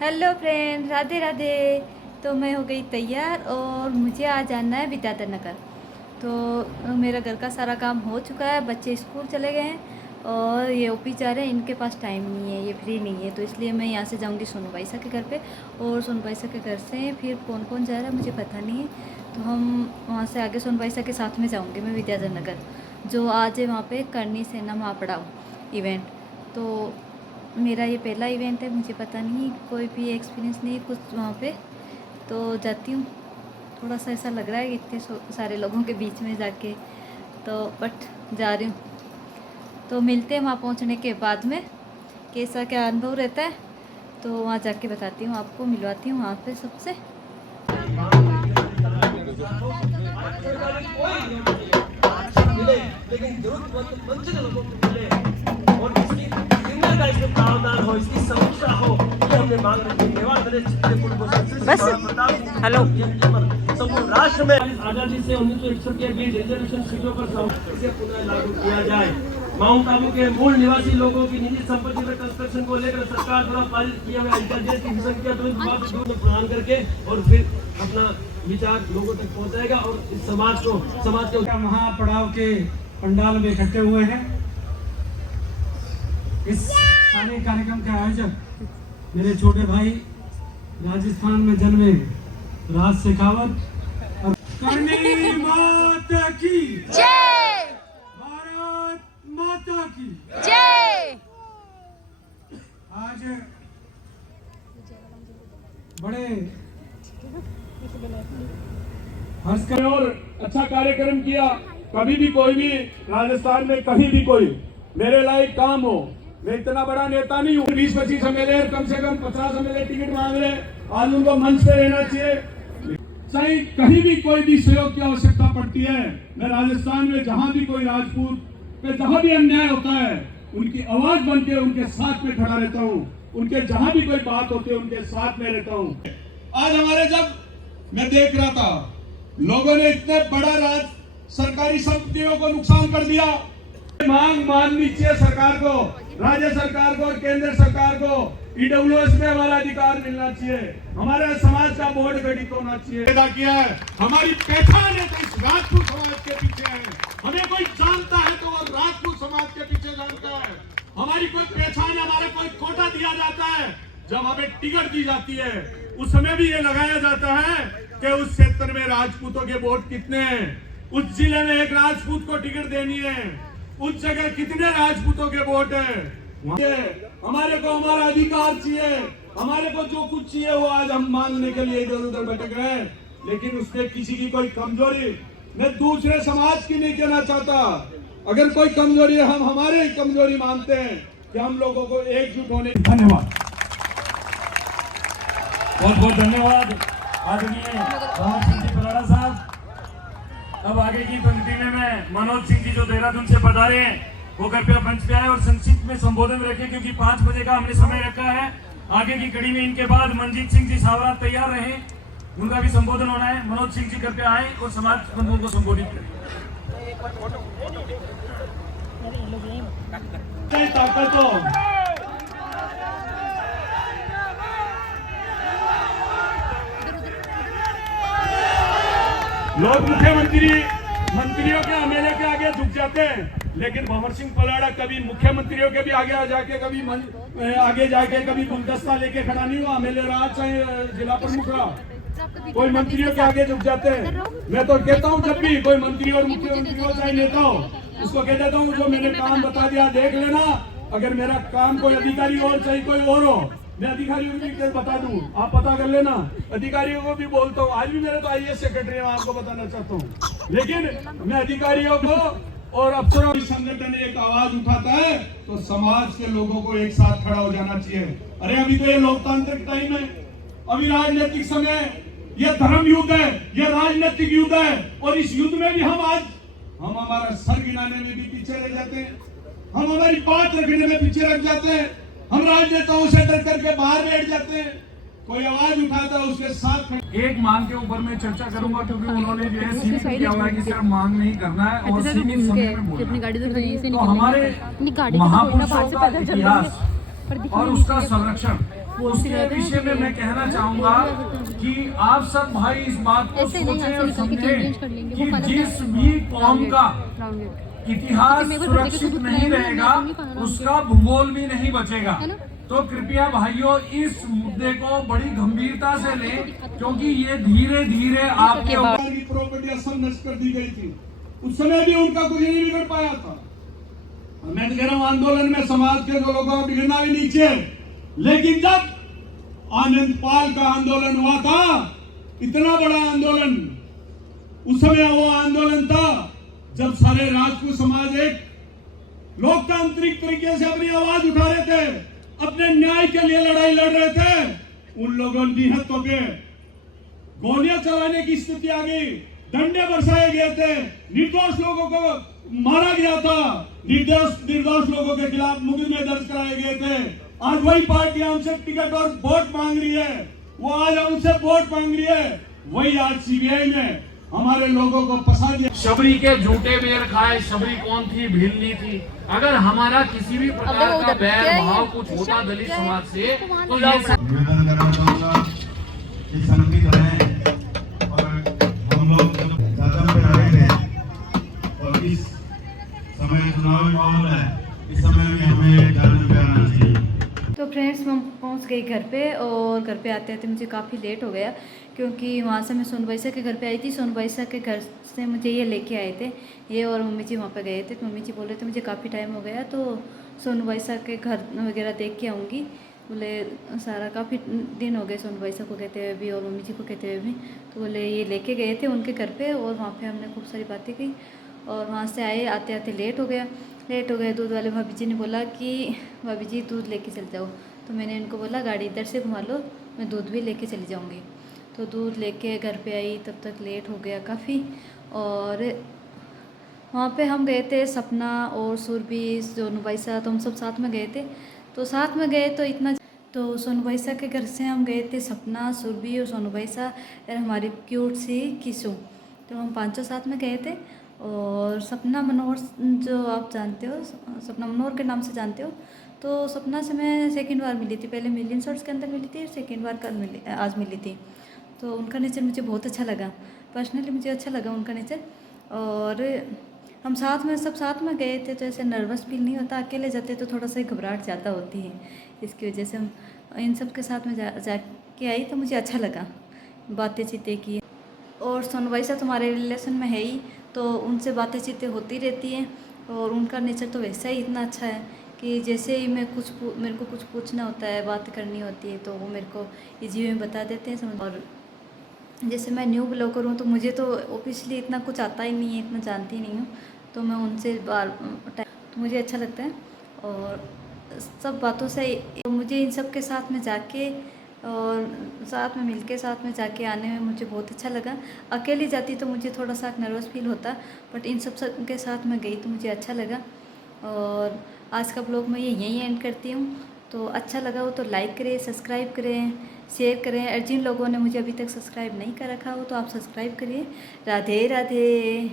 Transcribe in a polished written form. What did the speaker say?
Hello friend, Radhe Radhe. तो मैं हो गई तैयार और मुझे आज जाना है विद्याधर नगर। तो मेरा घर का सारा काम हो चुका है, बच्चे स्कूल चले गए हैं और ये ओपी जा रहे हैं। इनके पास टाइम नहीं है, ये फ्री नहीं है, तो इसलिए मैं यहाँ से जाऊँगी सोनू भाईसा के घर पे। और सोनू भाईसा के घर से फिर कौन कौन जा रहा है मुझे पता नहीं है, तो हम वहाँ से आगे सोनू भाईसा के साथ में जाऊँगी मैं विद्याधर नगर, जो आज है वहाँ पर करनी सेना महापड़ाव इवेंट। तो मेरा ये पहला इवेंट है, मुझे पता नहीं, कोई भी एक्सपीरियंस नहीं कुछ वहाँ पे। तो जाती हूँ, थोड़ा सा ऐसा लग रहा है कि इतने सारे लोगों के बीच में जाके, तो बट जा रही हूँ। तो मिलते हैं वहाँ पहुँचने के बाद में, कैसा क्या अनुभव रहता है तो वहाँ जाके बताती हूँ आपको, मिलवाती हूँ वहाँ पे सबसे। लेकिन जरूरतमंद वंचित लोगों को मिले और इसकी का इसमें प्रावधान हो, इसकी समीक्षा हो, ये हमने मांग रखी। बस हेलो। संपूर्ण राष्ट्र में आजादी से 1961 के बीच रिजर्वेशन सीटों पर इसे पुनः लागू किया जाए। माउंट आबू के मूल निवासी लोगों की निजी संपत्ति में कंस्ट्रक्शन को लेकर सरकार द्वारा पारित किया हुआ इंटेलिजेंस की संख्या प्रदान करके और फिर अपना विचार लोगों तक पहुंचाएगा और इस समाज के महापड़ाव के पंडाल में इकट्ठे हुए हैं। इस सारे कार्यक्रम के आयोजक मेरे छोटे भाई राजस्थान में जन्मे राज शेखावत और करनी माता की जय, भारत माता की जय। आज बड़े हंस कर और अच्छा कार्यक्रम किया। कभी भी कोई भी राजस्थान में कहीं भी कोई मेरे लायक काम हो, मैं इतना बड़ा नेता नहीं हूँ। 20-25 एमएलए, कम से कम 50 एमएलए टिकट मांग रहे, आज उनको मंच पे रहना चाहिए। सही, कहीं भी कोई भी सहयोग की आवश्यकता पड़ती है, मैं राजस्थान में जहाँ भी कोई राजपूत पे जहाँ भी अन्याय होता है, उनकी आवाज बन के उनके साथ में खड़ा रहता हूँ। उनके जहाँ भी कोई बात होती है उनके साथ में रहता हूँ। आज हमारे जब मैं देख रहा था, लोगों ने इतने बड़ा राज सरकारी संपत्तियों को नुकसान कर दिया। मांग माननी चाहिए सरकार को, राज्य सरकार को और केंद्र सरकार को। ईडब्ल्यूएस में हमारा अधिकार मिलना चाहिए, हमारे समाज का बोर्ड गठित होना चाहिए। पैदा किया है, हमारी पहचान है तो इस राजपूत समाज के पीछे है। हमें कोई जानता है तो वो राजपूत समाज के पीछे जानता है। हमारी कोई पहचान, हमारा कोई कोटा दिया जाता है, जब हमें टिकट दी जाती है उस समय भी ये लगाया जाता है कि उस क्षेत्र में राजपूतों के वोट कितने हैं, उस जिले में एक राजपूत को टिकट देनी है, उस जगह कितने राजपूतों के वोट है। हमारे को हमारा अधिकार चाहिए, हमारे को जो कुछ चाहिए वो आज हम मांगने के लिए इधर उधर भटक रहे हैं। लेकिन उसमें किसी की कोई कमजोरी मैं दूसरे समाज की नहीं कहना चाहता। अगर कोई कमजोरी है, हम हमारे ही कमजोरी मानते हैं कि हम लोगों को एकजुट होने। धन्यवाद, बहुत बहुत धन्यवाद आदरणीय मनोज सिंह जी बराड़ा साहब। अब आगे की पंक्ति में मैं मनोज सिंह जी जो देहरादून से पधारे हैं वो कृपया मंच पे आए और संक्षिप्त में संबोधन रखें, क्योंकि 5 बजे का हमने समय रखा है। आगे की कड़ी में इनके बाद मनजीत सिंह जी सावरा तैयार रहे, उनका भी संबोधन होना है। मनोज सिंह जी कृपया आए और समाज बंधुओं को संबोधित करें। ताकत हो, लोग मंत्रियों के एमएलए के आगे झुक जाते हैं, लेकिन भंवर सिंह पलाड़ा कभी मुख्यमंत्रियों के भी आगे जाके, कभी आगे जाके, कभी गुलदस्ता लेके खड़ा नहीं हुआ। एमएलए रहा चाहे जिला प्रमुख रहा, कोई मंत्रियों के आगे झुक जाते हैं। मैं तो कहता हूँ जब भी कोई मंत्री और मुख्यमंत्री हो चाहे नेता हो, उसको कह देता हूँ जो मैंने काम बता दिया देख लेना, अगर मेरा काम कोई अधिकारी और चाहे कोई और हो, मैं अधिकारियों को भी बता दूं, आप पता कर लेना। अधिकारियों को भी बोलता हूँ, आज भी मेरे तो आईएएस सेक्रेटरी है, आपको बताना चाहता हूँ। लेकिन मैं अधिकारियों को और अफसरों की संगठन एक आवाज उठाता है तो समाज के लोगों को एक साथ खड़ा हो जाना चाहिए। अरे अभी तो ये लोकतांत्रिक टाइम है, अभी राजनीतिक समय, ये धर्म युद्ध है, ये राजनीतिक युद्ध है। और इस युद्ध में भी हम हमारा सर गिनाने में भी पीछे रह जाते हैं, हम हमारी बात रखने में पीछे रख जाते हैं, हम राजनेताओं से डर करके बाहर बैठ जाते हैं। कोई आवाज उठाता है उसके साथ। एक मांग के ऊपर मैं चर्चा करूंगा, क्योंकि उन्होंने जो है सीमित किया हुआ है कि सिर्फ मांग नहीं करना है और सीमित समय में बोलना। तो हमारे महापुरुषों का इतिहास और उसका संरक्षण उसके विषय में मैं कहना चाहूंगा कि आप सब भाई इस बात को सोचें और समझें कि जिस भी कौम का इतिहास सुरक्षित नहीं रहेगा उसका भूगोल भी नहीं बचेगा। तो कृपया भाइयों इस मुद्दे को बड़ी गंभीरता से लें, क्योंकि ये धीरे धीरे आपके ऊपर की प्रॉपर्टी सब नष्ट कर दी गई थी। उस समय भी उनका कुछ नहीं बिगड़ पाया था। मैं तो कह रहा हूँ आंदोलन में समाज के जो लोगों का बिगड़ना भी नीचे, लेकिन जब आनंद पाल का आंदोलन हुआ था, इतना बड़ा आंदोलन, उस समय वो आंदोलन था जब सारे राजपूत समाज एक लोकतांत्रिक तरीके से अपनी आवाज उठा रहे थे, अपने न्याय के लिए लड़ाई लड़ रहे थे। उन लोगों निहत्तों पे गोलियां चलाने की स्थिति आ गई, डंडे बरसाए गए थे, निर्दोष लोगों को मारा गया था, निर्दोष लोगों के खिलाफ मुकदमे दर्ज कराए गए थे। आज वही पार्टी हमसे टिकट और वोट मांग रही है, वो आज हमसे वोट मांग रही है। वही आज सीबीआई में हमारे लोगों को फंसा दिया। शबरी के झूठे बेर खाए, शबरी कौन थी, भीलनी थी। अगर हमारा किसी भी प्रकार का बैर भाव कुछ होता दलित समाज से, तो ये निवेदन करना चाहूंगा कि संगठित रहें और हम लोग दादम पे रहे थे और इस समय चुनावी माहौल है, इस समय में हमें दादम पे आना चाहिए। तो फ्रेंड्स हम पहुंच गए घर पे, और घर पे आते आते मुझे काफ़ी लेट हो गया, क्योंकि वहाँ से मैं सोनू भाई के घर पे आई थी। सोनू भाई के घर से मुझे ये लेके आए थे, ये और मम्मी जी वहाँ पे गए थे। तो मम्मी जी बोल रहे थे मुझे काफ़ी टाइम हो गया, तो सोनू भाई के घर वगैरह देख के आऊँगी। बोले सारा काफ़ी दिन हो गए सोनू भाई को कहते हुए भी और मम्मी जी को कहते हुए भी। तो बोले ये लेके गए थे उनके घर पे, और वहाँ पे हमने खूब सारी बातें की, और वहाँ से आए आते आते लेट हो गए। दूध वाले भाभी जी ने बोला कि भाभी जी दूध लेके चल जाओ। तो मैंने इनको बोला गाड़ी इधर से घुमा लो, मैं दूध भी लेके चली जाऊँगी। तो दूध लेके घर पे आई, तब तक लेट हो गया काफ़ी। और वहाँ पे हम गए थे, सपना और सुरभि, सोनू भाई तो हम सब साथ में गए थे। तो साथ में गए तो इतना, तो सोनू भाई के घर से हम गए थे, सपना, सुरभि और सोनू भाई और हमारी क्यूट सी किसू। तो हम पांचों साथ में गए थे। और सपना मनोहर जो आप जानते हो, सपना मनोहर के नाम से जानते हो, तो सपना से मैं सेकंड बार मिली थी। पहले मिलियन शॉट्स के अंदर मिली थी, सेकंड बार आज मिली थी। तो उनका नेचर मुझे बहुत अच्छा लगा, पर्सनली मुझे अच्छा लगा उनका नेचर। और हम सब साथ में गए थे, तो ऐसे नर्वस फील नहीं होता। अकेले जाते तो थोड़ा सा घबराहट ज़्यादा होती है, इसकी वजह से हम इन सब के साथ में जा के आई, तो मुझे अच्छा लगा, बातें चीतें की। और सोनू भाई तो हमारे रिलेशन में है ही, तो उनसे बातें चीतें होती रहती हैं। और उनका नेचर तो वैसा ही इतना अच्छा है कि जैसे ही मेरे को कुछ पूछना होता है, बात करनी होती है, तो वो मेरे को इजी में बता देते हैं समझ। और जैसे मैं न्यू ब्लॉगर हूँ, तो मुझे तो ऑब्वियसली इतना कुछ आता ही नहीं है, इतना जानती नहीं हूँ, तो मैं उनसे तो मुझे अच्छा लगता है। और सब बातों से मुझे इन सब के साथ में जाके और साथ में मिलके साथ में जाके आने में मुझे बहुत अच्छा लगा। अकेली जाती तो मुझे थोड़ा सा नर्वस फील होता, बट इन सब के साथ में गई तो मुझे अच्छा लगा। और आज का ब्लॉग मैं यहीं एंड करती हूँ। तो अच्छा लगा हो तो लाइक करें, सब्सक्राइब करें, शेयर करें। और जिन लोगों ने मुझे अभी तक सब्सक्राइब नहीं कर रखा हो तो आप सब्सक्राइब करिए। राधे राधे।